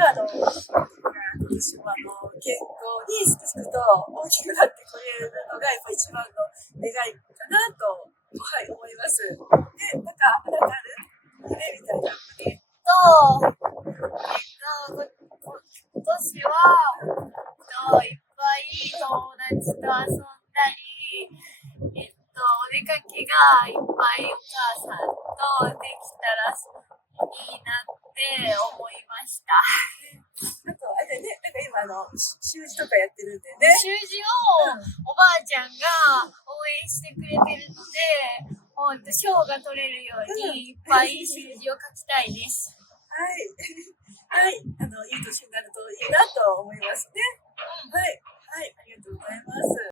は今年も健康にすくすくと大きくなってくれるのがやっぱ一番の願いかなと、はい、思います。で、なんかあなたある夢みたいな。今年は、いっぱい友達と遊んだり、お出かけがいっぱいお母さんとできたらいいなって思いました。あと、あれね、なんか今習字とかやってるんでね。習字をおばあちゃんが応援してくれてるので、ほんと賞が取れるようにいっぱい習字を書きたいです。はい。はい。いい年になるといいなと思いますね。はい。はい。ありがとうございます。